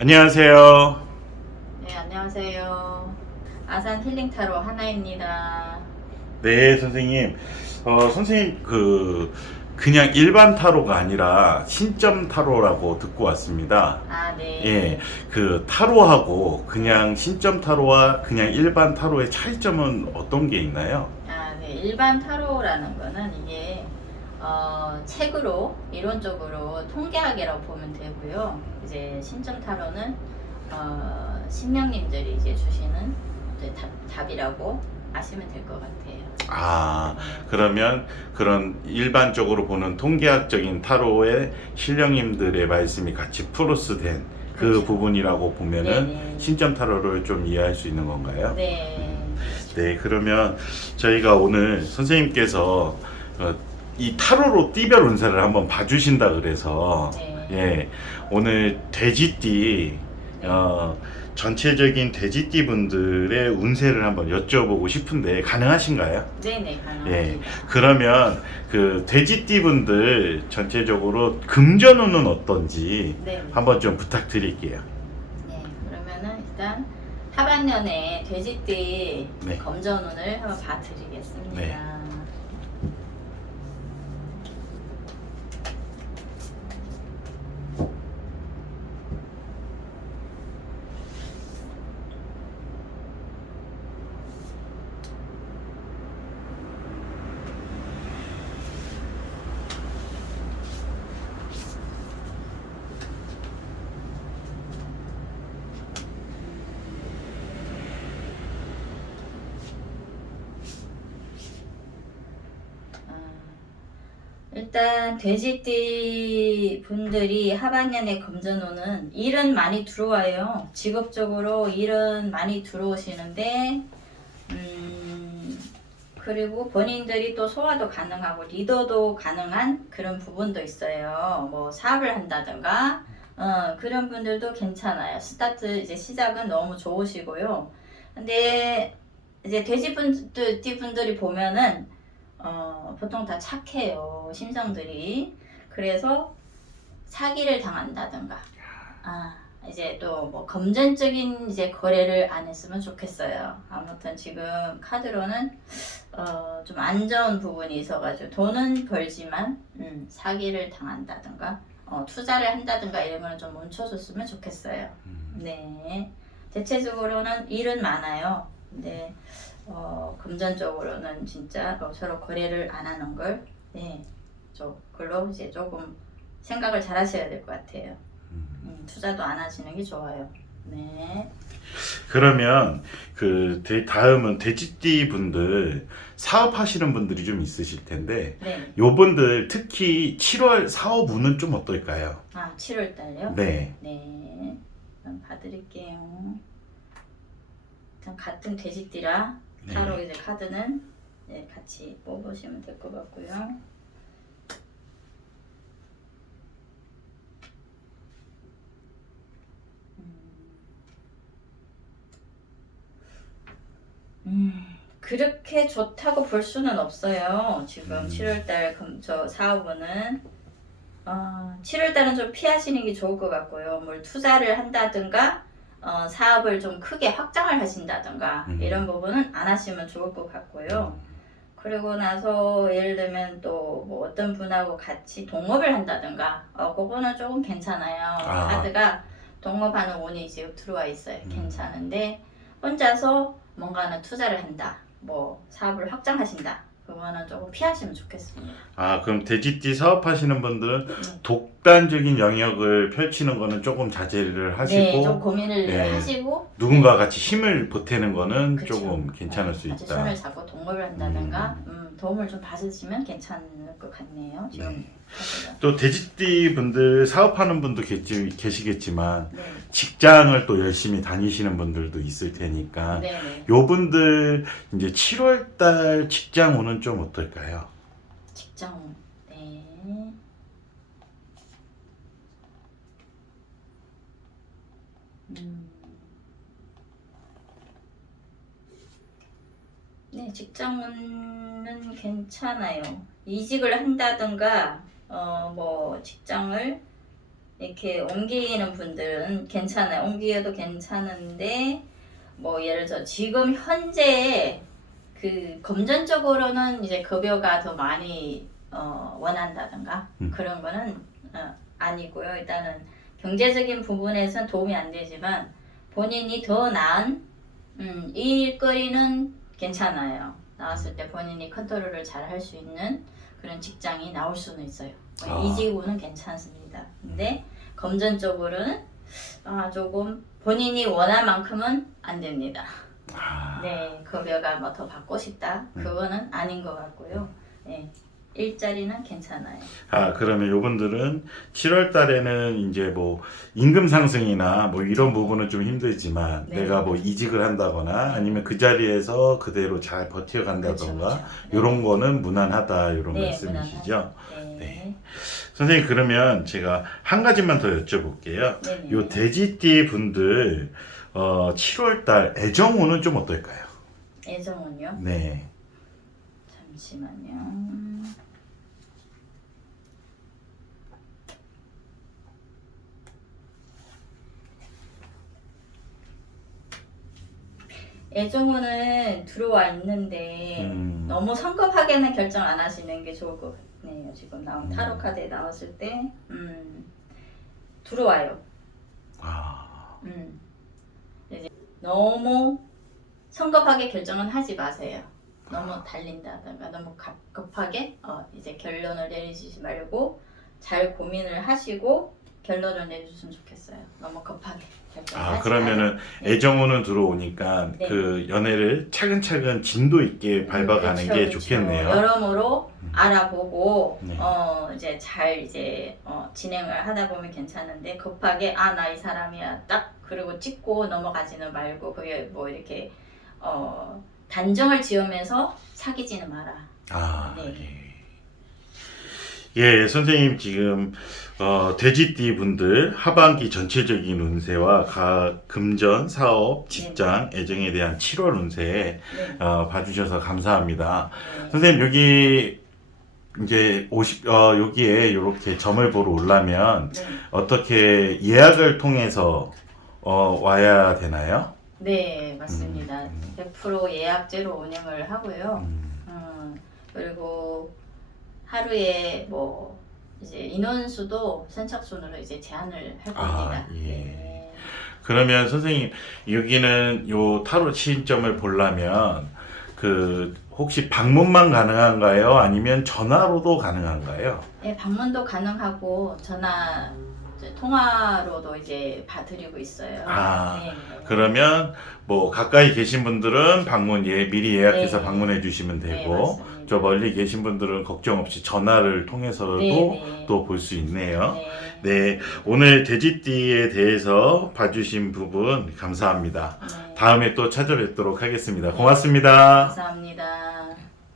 안녕하세요. 네, 안녕하세요. 아산 힐링 타로 하나입니다. 네, 선생님. 어, 선생님 그 그냥 일반 타로가 아니라 신점 타로라고 듣고 왔습니다. 아, 네. 예, 그 타로하고 그냥 신점 타로와 그냥 일반 타로의 차이점은 어떤 게 있나요? 아, 네. 일반 타로라는 거는 이게 어, 책으로 이론적으로 통계학이라고 보면 되고요. 이제 신점 타로는 어, 신명님들이 이제 주시는 이제 답, 답이라고 아시면 될 것 같아요. 아, 그러면 그런 일반적으로 보는 통계학적인 타로의 신령님들의 말씀이 같이 플러스된 그 그렇죠. 부분이라고 보면은 네네. 신점 타로를 좀 이해할 수 있는 건가요? 네. 네, 그러면 저희가 오늘 선생님께서 어, 이 타로로 띠별 운세를 한번 봐주신다 그래서 네. 예, 오늘 돼지띠 어, 전체적인 돼지띠 분들의 운세를 한번 여쭤보고 싶은데 가능하신가요? 네네, 가능합니다. 예, 그러면 그 돼지띠 분들 전체적으로 금전운은 어떤지 네. 한번 좀 부탁드릴게요. 네, 그러면은 일단 하반년에 돼지띠 네. 검전운을 한번 봐드리겠습니다. 네. 아, 일단 돼지띠 분들이 하반년에 검전운은 일은 많이 들어와요. 직업적으로 일은 많이 들어오시는데 음, 그리고 본인들이 또 소화도 가능하고 리더도 가능한 그런 부분도 있어요. 뭐 사업을 한다든가 어, 그런 분들도 괜찮아요. 스타트 이제 시작은 너무 좋으시고요. 근데 이제 돼지 분들 띠 분들이 보면은 어, 보통 다 착해요. 심성들이. 그래서 사기를 당한다든가. 아, 이제 또뭐 금전적인 이제 거래를 안 했으면 좋겠어요. 아무튼 지금 카드로는 어, 좀 안 좋은 부분이 있어가지고 돈은 벌지만 음, 사기를 당한다든가 어, 투자를 한다든가 이런 거는 좀 멈춰줬으면 좋겠어요. 네. 대체적으로는 일은 많아요. 근데 어, 금전적으로는 진짜 어, 서로 거래를 안 하는 걸, 네, 저 그걸로 이제 조금 생각을 잘 하셔야 될 것 같아요. 음, 투자도 안 하시는 게 좋아요. 네. 그러면 그 대- 다음은 돼지띠 분들 사업하시는 분들이 좀 있으실 텐데 네. 요 분들 특히 7월 사업 운은 좀 어떨까요? 아, 7월 달요? 네. 네. 그럼 봐드릴게요. 일단 같은 돼지띠라 네. 타로 이제 카드는 네, 같이 뽑으시면 될 것 같고요. 음, 그렇게 좋다고 볼 수는 없어요. 지금 음. 7월달 금, 저 사업은 어, 7월달은 좀 피하시는 게 좋을 것 같고요. 뭘 투자를 한다든가 어, 사업을 좀 크게 확장을 하신다든가 음. 이런 부분은 안 하시면 좋을 것 같고요. 그리고 나서 예를 들면 또 뭐 어떤 분하고 같이 동업을 한다든가 어, 그거는 조금 괜찮아요. 아. 카드가 동업하는 운이 지금 들어와 있어요. 음. 괜찮은데 혼자서 뭔가는 투자를 한다. 뭐 사업을 확장하신다. 그거는 조금 피하시면 좋겠습니다. 아 그럼 돼지띠 사업하시는 분들은 네. 독단적인 영역을 펼치는 거는 조금 자제를 하시고 네, 좀 고민을 네. 하시고 누군가 같이 힘을 보태는 거는 그쵸. 조금 괜찮을 어, 수 있다. 손을 잡고 동업을 한다든가 음, 도움을 좀 받으시면 괜찮을 것 같네요. 지금 네. 또 돼지띠 분들 사업하는 분도 계시, 계시겠지만 네, 직장을 또 열심히 다니시는 분들도 있을 테니까 네, 네. 요 분들 이제 7월 달 직장 오는 좀 어떨까요? 직장 네. 음. 네, 직장은 괜찮아요. 이직을 한다든가, 어, 뭐, 직장을 이렇게 옮기는 분들은 괜찮아요. 옮기어도 괜찮은데 뭐 예를 들어 지금 현재 그 금전적으로는 이제 급여가 더 많이 어, 원한다든가 음. 그런 거는 어, 아니고요. 일단은 경제적인 부분에선 도움이 안 되지만 본인이 더 나은 음, 일거리는 괜찮아요. 나왔을 때 본인이 컨트롤을 잘 할 수 있는 그런 직장이 나올 수는 있어요. 아. 이직우는 괜찮습니다. 근데 금전적으로는 아, 조금 본인이 원한 만큼은 안 됩니다. 아, 네, 급여가 뭐 더 받고 싶다. 음. 그거는 아닌 것 같고요. 네, 일자리는 괜찮아요. 아, 그러면 요분들은 7월 달에는 이제 뭐 임금 상승이나 뭐 이런 부분은 좀 힘들지만 네. 내가 뭐 이직을 한다거나 아니면 그 자리에서 그대로 잘 버텨 간다던가 그렇죠, 그렇죠. 요런 거는 무난하다 이런 네, 말씀이시죠? 네. 네. 선생님 그러면 제가 한 가지만 더 여쭤볼게요. 네 네. 요 돼지띠 분들 어, 7월 달 애정운은 좀 어떨까요? 애정은요? 네. 잠시만요. 애정운은 들어와 있는데 음. 너무 성급하게는 결정 안 하시는 게 좋을 것 같네요. 지금 나온 음. 타로 카드에 나왔을 때 음, 들어와요. 아, 음. 이제 너무 성급하게 결정은 하지 마세요. 너무 달린다든가 너무 급- 급하게 어, 이제 결론을 내리지 말고 잘 고민을 하시고 결론을 내주셨으면 좋겠어요. 너무 급하게 아 그러면은 네. 애정운은 들어오니까 네. 그 연애를 차근차근 진도 있게 밟아가는 그쵸, 게 그쵸. 좋겠네요. 여러모로 음. 알아보고 네. 어 이제 잘 이제 어, 진행을 하다 보면 괜찮은데 급하게 아 나 이 사람이야 딱 그리고 찍고 넘어가지는 말고 그게 뭐 이렇게 어 단정을 지으면서 사귀지는 마라. 아, 네. 예. 예, 선생님 지금 어, 돼지띠 분들 하반기 전체적인 운세와 가, 금전, 사업, 직장, 애정에 대한 7월 운세 네. 어, 봐주셔서 감사합니다. 네. 선생님 여기 이제 50 어, 여기에 이렇게 점을 보러 오려면 네. 어떻게 예약을 통해서 어, 와야 되나요? 네, 맞습니다. 음. 100% 예약제로 운영을 하고요. 음, 음, 그리고 하루에 뭐 이제 인원수도 선착순으로 이제 제한을 할 아, 겁니다. 예. 네. 그러면 선생님 여기는 요 타로 시인점을 보려면 그 혹시 방문만 가능한가요? 아니면 전화로도 가능한가요? 네, 방문도 가능하고 전화 이제 통화로도 이제 봐드리고 있어요. 아, 네. 그러면 뭐 가까이 계신 분들은 방문 예 미리 예약해서 네. 방문해 주시면 네, 되고 맞습니다. 저 멀리 계신 분들은 걱정 없이 전화를 통해서도 네, 네. 또 볼 수 있네요. 네. 네, 오늘 돼지띠에 대해서 봐주신 부분 감사합니다. 네. 다음에 또 찾아뵙도록 하겠습니다. 고맙습니다. 감사합니다.